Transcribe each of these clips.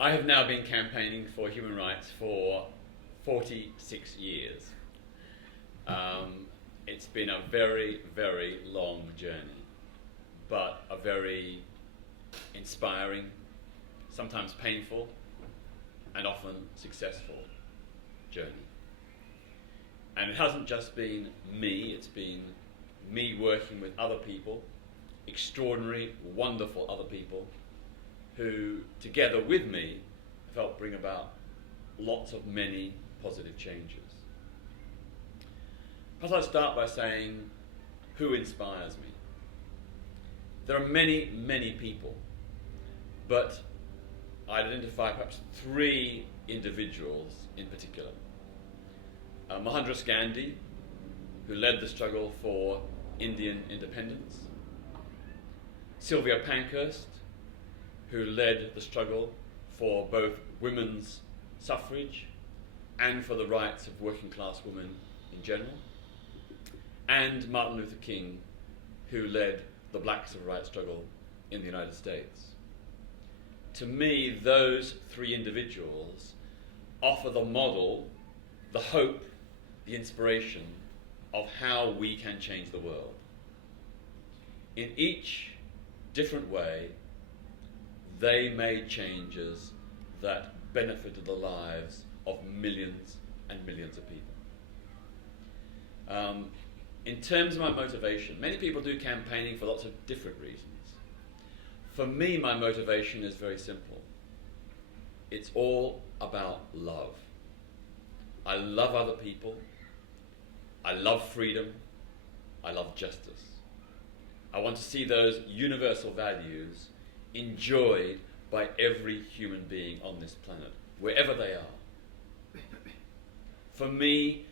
I have now been campaigning for human rights for 46 years. It's been a very, very long journey, but a very inspiring, sometimes painful, and often successful journey. And it hasn't just been me, it's been me working with other people, extraordinary, wonderful other people, who, together with me, have helped bring about lots of many positive changes. Perhaps I'll start by saying who inspires me. There are many, many people, but I'd identify perhaps three individuals in particular. Mahatma Gandhi, who led the struggle for Indian independence. Sylvia Pankhurst, who led the struggle for both women's suffrage and for the rights of working class women in general. And Martin Luther King, who led the black civil rights struggle in the United States. To me, those three individuals offer the model, the hope, the inspiration of how we can change the world. In each different way, they made changes that benefited the lives of millions and millions of people. In terms of my motivation, many people do campaigning for lots of different reasons. For me, my motivation is very simple. It's all about love. I love other people. I love freedom. I love justice. I want to see those universal values enjoyed by every human being on this planet, wherever they are. For me,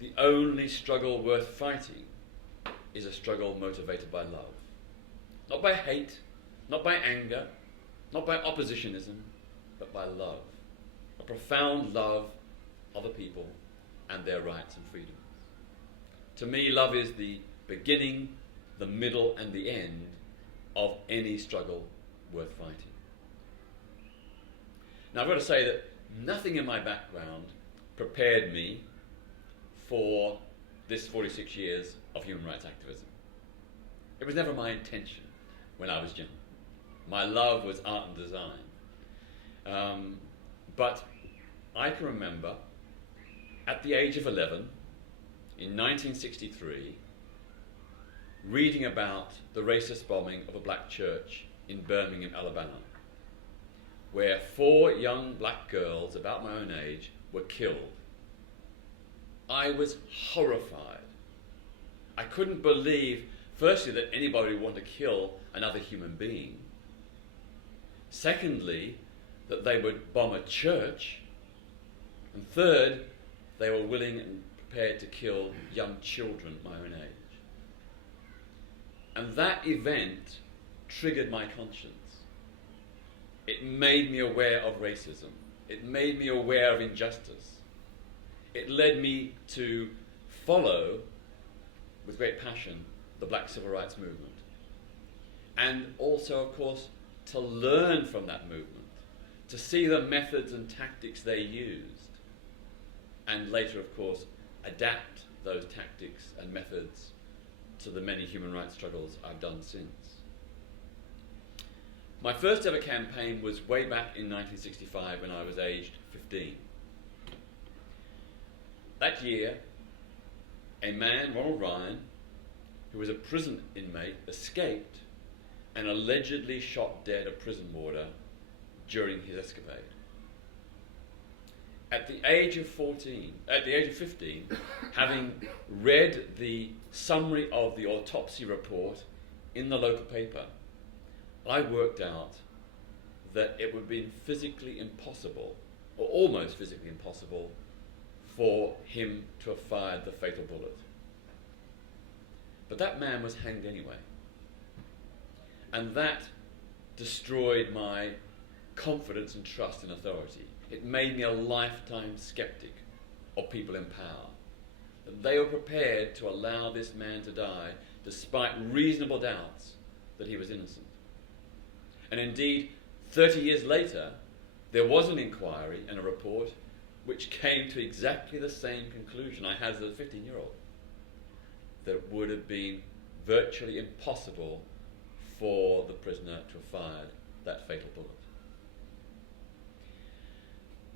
the only struggle worth fighting is a struggle motivated by love. Not by hate, not by anger, not by oppositionism, but by love. A profound love of the people and their rights and freedoms. To me, love is the beginning, the middle, and the end of any struggle worth fighting. Now, I've got to say that nothing in my background prepared me for this 46 years of human rights activism. It was never my intention when I was young. My love was art and design. But I can remember at the age of 11, in 1963, reading about the racist bombing of a black church in Birmingham, Alabama, where 4 young black girls about my own age were killed. I was horrified. I couldn't believe, firstly, that anybody would want to kill another human being. Secondly, that they would bomb a church. And third, they were willing and prepared to kill young children my own age. And that event triggered my conscience. It made me aware of racism. It made me aware of injustice. It led me to follow, with great passion, the black civil rights movement. And also, of course, to learn from that movement, to see the methods and tactics they used, and later, of course, adapt those tactics and methods to the many human rights struggles I've done since. My first ever campaign was way back in 1965 when I was aged 15. That year, a man, Ronald Ryan, who was a prison inmate, escaped and allegedly shot dead a prison warder during his escapade. At the age of 15, having read the summary of the autopsy report in the local paper, I worked out that it would have been physically impossible, or almost physically impossible, for him to have fired the fatal bullet. But that man was hanged anyway. And that destroyed my confidence and trust in authority. It made me a lifetime skeptic of people in power. That they were prepared to allow this man to die despite reasonable doubts that he was innocent. And indeed, 30 years later, there was an inquiry and a report which came to exactly the same conclusion I had as a 15-year-old, that it would have been virtually impossible for the prisoner to have fired that fatal bullet.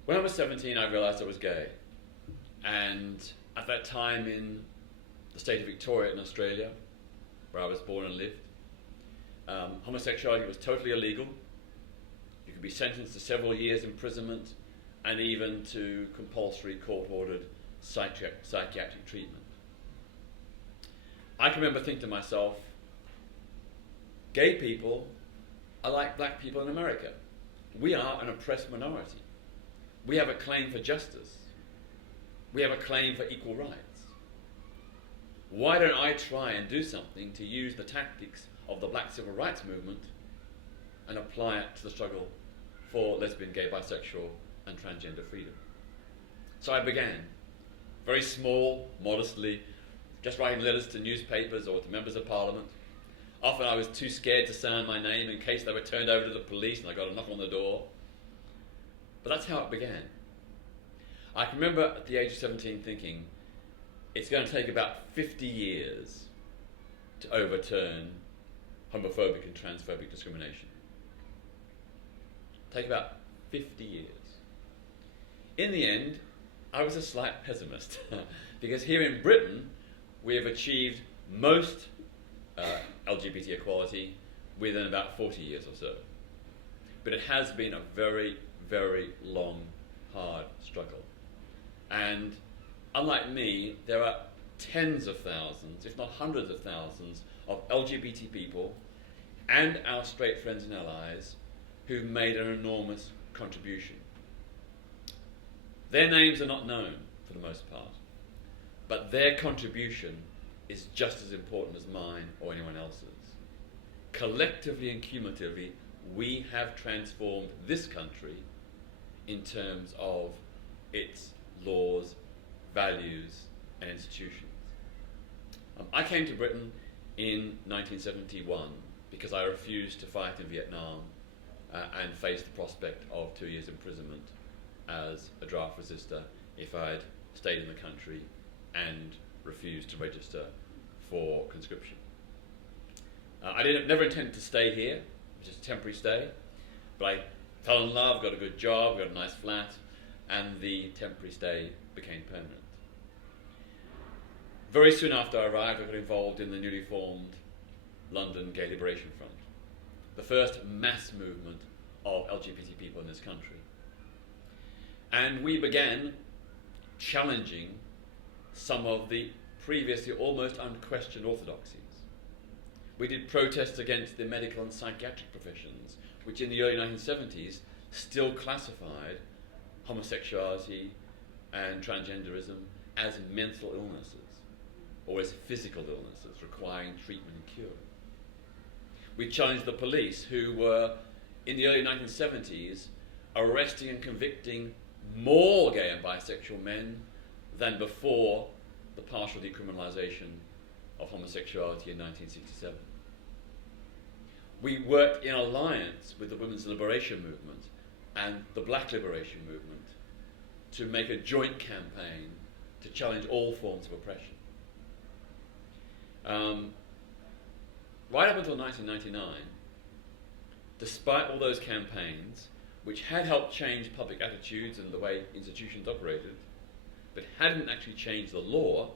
When I was 17, I realised I was gay. And at that time in the state of Victoria in Australia, where I was born and lived, homosexuality was totally illegal. You could be sentenced to several years imprisonment and even to compulsory court-ordered psychiatric treatment. I can remember thinking to myself, gay people are like black people in America. We are an oppressed minority. We have a claim for justice. We have a claim for equal rights. Why don't I try and do something to use the tactics of the black civil rights movement and apply it to the struggle for lesbian, gay, bisexual and transgender freedom? So I began, very small, modestly, just writing letters to newspapers or to members of parliament. Often I was too scared to sign my name in case they were turned over to the police and I got a knock on the door. But that's how it began. I can remember at the age of 17 thinking, it's going to take about 50 years to overturn homophobic and transphobic discrimination. Take about 50 years. In the end, I was a slight pessimist because here in Britain, we have achieved most LGBT equality within about 40 years or so. But it has been a very, very long, hard struggle. And unlike me, there are tens of thousands, if not hundreds of thousands, of LGBT people and our straight friends and allies who've made an enormous contribution. Their names are not known for the most part, but their contribution is just as important as mine or anyone else's. Collectively and cumulatively, we have transformed this country in terms of its laws, values, and institutions. I came to Britain in 1971 because I refused to fight in Vietnam and face the prospect of 2 years imprisonment as a draft resister if I'd stayed in the country and refused to register for conscription. I never intended to stay here, it was just a temporary stay, but I fell in love, got a good job, got a nice flat, and the temporary stay became permanent. Very soon after I arrived, I got involved in the newly formed London Gay Liberation Front, the first mass movement of LGBT people in this country. And we began challenging some of the previously almost unquestioned orthodoxies. We did protests against the medical and psychiatric professions, which in the early 1970s still classified homosexuality and transgenderism as mental illnesses or as physical illnesses requiring treatment and cure. We challenged the police, who were in the early 1970s arresting and convicting more gay and bisexual men than before the partial decriminalisation of homosexuality in 1967. We worked in alliance with the women's liberation movement and the black liberation movement to make a joint campaign to challenge all forms of oppression. Right up until 1999, despite all those campaigns, which had helped change public attitudes and the way institutions operated, but hadn't actually changed the law,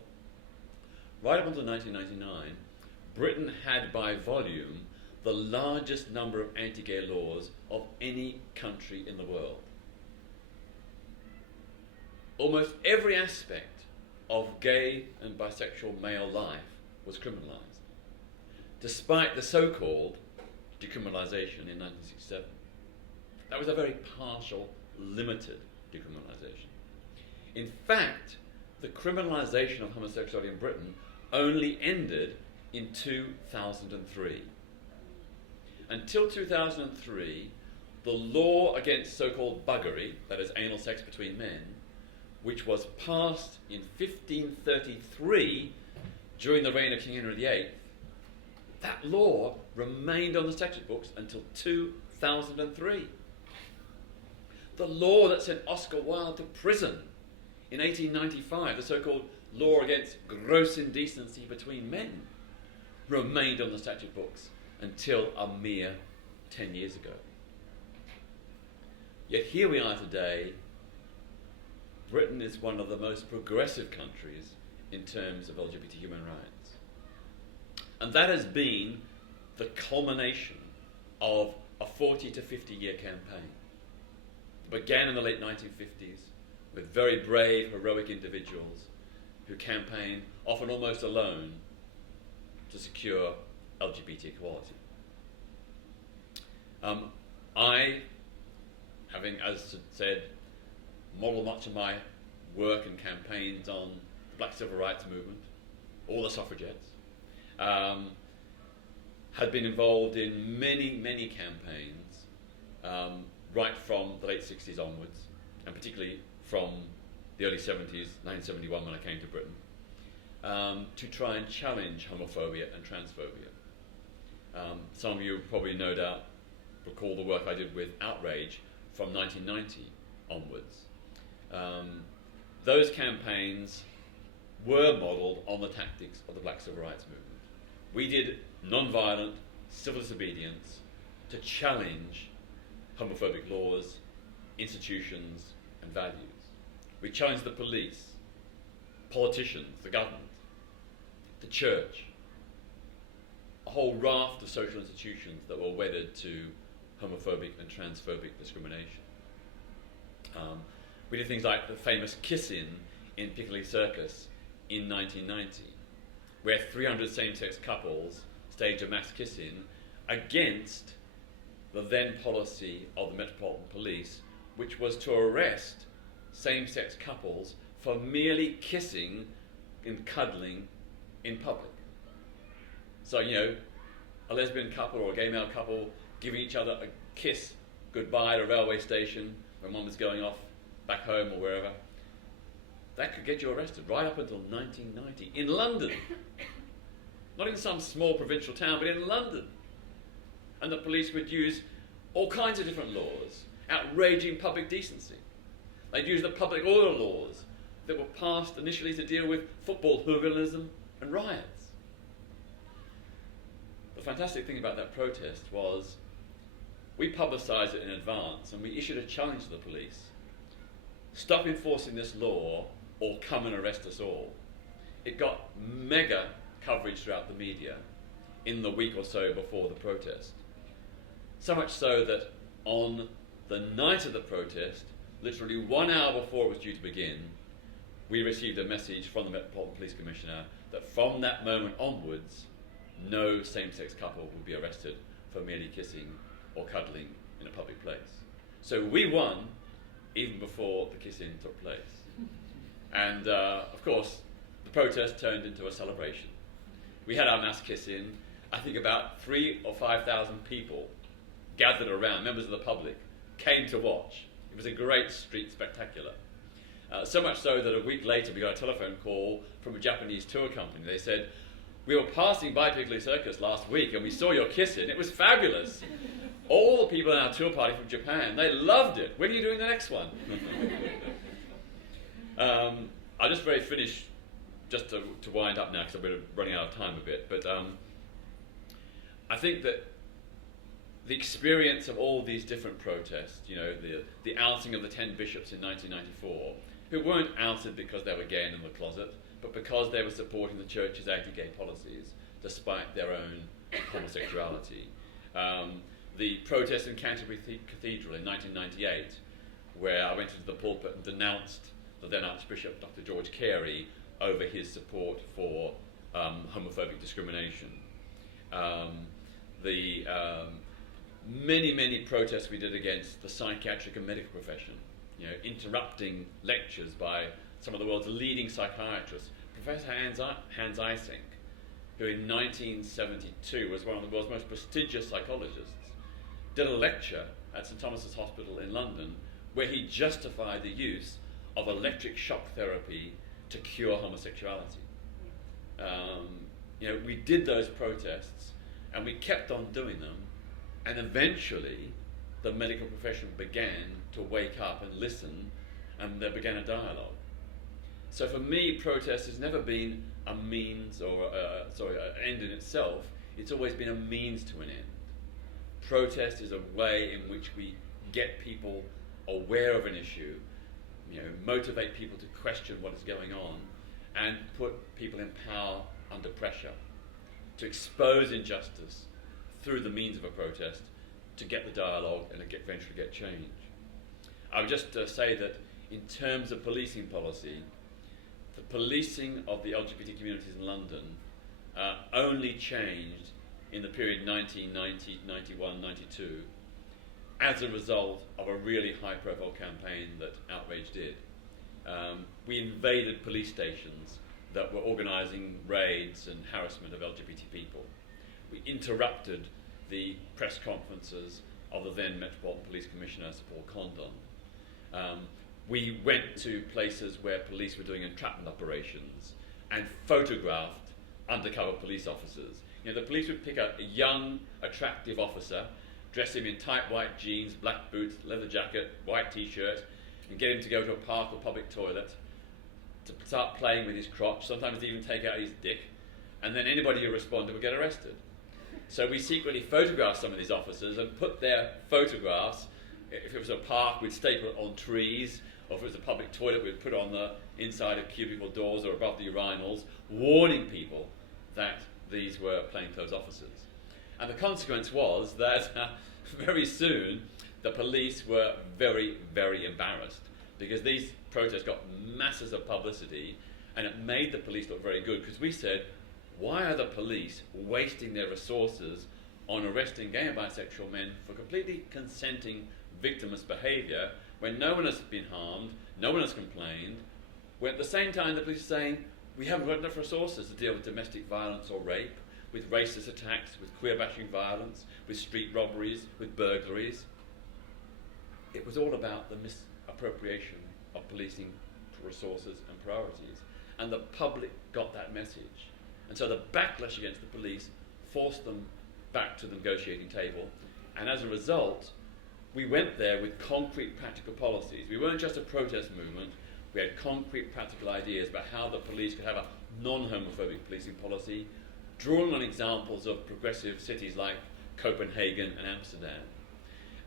right up until 1999, Britain had by volume the largest number of anti-gay laws of any country in the world. Almost every aspect of gay and bisexual male life was criminalised, despite the so-called decriminalisation in 1967. That was a very partial, limited decriminalisation. In fact, the criminalisation of homosexuality in Britain only ended in 2003. Until 2003, the law against so-called buggery, that is anal sex between men, which was passed in 1533 during the reign of King Henry VIII, that law remained on the statute books until 2003. The law that sent Oscar Wilde to prison in 1895, the so-called law against gross indecency between men, remained on the statute books until a mere 10 years ago. Yet here we are today. Britain is one of the most progressive countries in terms of LGBT human rights. And that has been the culmination of a 40 to 50 year campaign. It began in the late 1950s with very brave, heroic individuals who campaigned, often almost alone, to secure LGBT equality. I, having, as said, modelled much of my work and campaigns on the Black Civil Rights Movement, all the suffragettes, had been involved in many, many campaigns, right from the late 60s onwards, and particularly from the early 70s, 1971 when I came to Britain, to try and challenge homophobia and transphobia. Some of you probably no doubt recall the work I did with Outrage from 1990 onwards. Those campaigns were modelled on the tactics of the Black Civil Rights Movement. We did non-violent civil disobedience to challenge homophobic laws, institutions and values. We challenged the police, politicians, the government, the church, a whole raft of social institutions that were wedded to homophobic and transphobic discrimination. We did things like the famous kiss-in in Piccadilly Circus in 1990, where 300 same-sex couples staged a mass kiss-in against the then policy of the Metropolitan Police, which was to arrest same-sex couples for merely kissing and cuddling in public. So, you know, a lesbian couple or a gay male couple giving each other a kiss goodbye at a railway station when one was going off back home or wherever, that could get you arrested right up until 1990 in London. Not in some small provincial town, but in London. And the police would use all kinds of different laws, outraging public decency. They'd use the public order laws that were passed initially to deal with football hooliganism and riots. The fantastic thing about that protest was we publicised it in advance and we issued a challenge to the police. Stop enforcing this law or come and arrest us all. It got mega coverage throughout the media in the week or so before the protest. So much so that on the night of the protest, literally 1 hour before it was due to begin, we received a message from the Metropolitan Police Commissioner that from that moment onwards, no same-sex couple would be arrested for merely kissing or cuddling in a public place. So we won even before the kiss-in took place. And of course, the protest turned into a celebration. We had our mass kiss-in. I think about 3,000 or 5,000 people gathered around, members of the public, came to watch. It was a great street spectacular. So much so that a week later we got a telephone call from a Japanese tour company. They said, "We were passing by Piccadilly Circus last week and we saw your kiss-in. It was fabulous. All the people in our tour party from Japan, they loved it. When are you doing the next one?" I'll just very finish, just to wind up now because we're running out of time a bit. But I think that the experience of all these different protests, you know, the outing of the 10 bishops in 1994, who weren't outed because they were gay and in the closet, but because they were supporting the church's anti-gay policies despite their own homosexuality. The protest in Canterbury Cathedral in 1998, where I went into the pulpit and denounced the then Archbishop, Dr. George Carey, over his support for homophobic discrimination. Many protests we did against the psychiatric and medical profession, you know, interrupting lectures by some of the world's leading psychiatrists. Professor Hans Eysenck, who in 1972 was one of the world's most prestigious psychologists, did a lecture at St Thomas's Hospital in London where he justified the use of electric shock therapy to cure homosexuality. You know, we did those protests and we kept on doing them, and eventually the medical profession began to wake up and listen, and there began a dialogue. So for me, protest has never been a means or an end in itself. It's always been a means to an end. Protest is a way in which we get people aware of an issue, motivate people to question what is going on, and put people in power under pressure, to expose injustice through the means of a protest, to get the dialogue and eventually get change. I would just say that in terms of policing policy, the policing of the LGBT communities in London only changed in the period 1990, 91, 92 as a result of a really high-profile campaign that Outrage did. We invaded police stations that were organising raids and harassment of LGBT people. We interrupted the press conferences of the then Metropolitan Police Commissioner, Sir Paul Condon. We went to places where police were doing entrapment operations and photographed undercover police officers. The police would pick up a young, attractive officer, dress him in tight white jeans, black boots, leather jacket, white t-shirt, and get him to go to a park or public toilet to start playing with his crotch, sometimes even take out his dick, and then anybody who responded would get arrested. So we secretly photographed some of these officers and put their photographs, if it was a park, we'd staple it on trees, or if it was a public toilet, we'd put it on the inside of cubicle doors or above the urinals, warning people that these were plainclothes officers. And the consequence was that very soon the police were very, very embarrassed, because these protests got masses of publicity, and it made the police look very good, because we said, why are the police wasting their resources on arresting gay and bisexual men for completely consenting victimless behaviour when no one has been harmed, no one has complained, when at the same time the police are saying, we haven't got enough resources to deal with domestic violence or rape, with racist attacks, with queer-bashing violence, with street robberies, with burglaries. It was all about the misappropriation of policing resources and priorities. And the public got that message. And so the backlash against the police forced them back to the negotiating table. And as a result, we went there with concrete practical policies. We weren't just a protest movement. We had concrete practical ideas about how the police could have a non-homophobic policing policy, drawing on examples of progressive cities like Copenhagen and Amsterdam.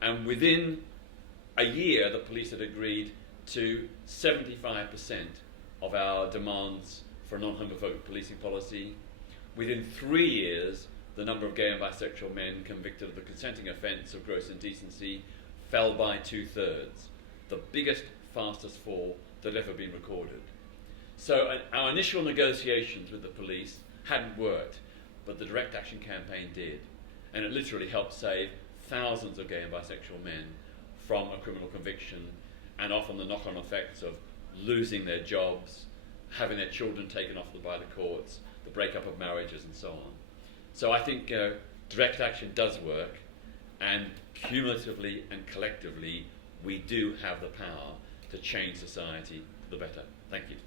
And within a year, the police had agreed to 75% of our demands for a non-homophobic policing policy. Within 3 years, the number of gay and bisexual men convicted of the consenting offence of gross indecency fell by 2/3, the biggest, fastest fall that had ever been recorded. So our initial negotiations with the police hadn't worked, but the direct action campaign did, and it literally helped save thousands of gay and bisexual men from a criminal conviction, and often the knock-on effects of losing their jobs, having their children taken off them by the courts, the breakup of marriages, and so on. So I think direct action does work, and cumulatively and collectively we do have the power to change society for the better. Thank you.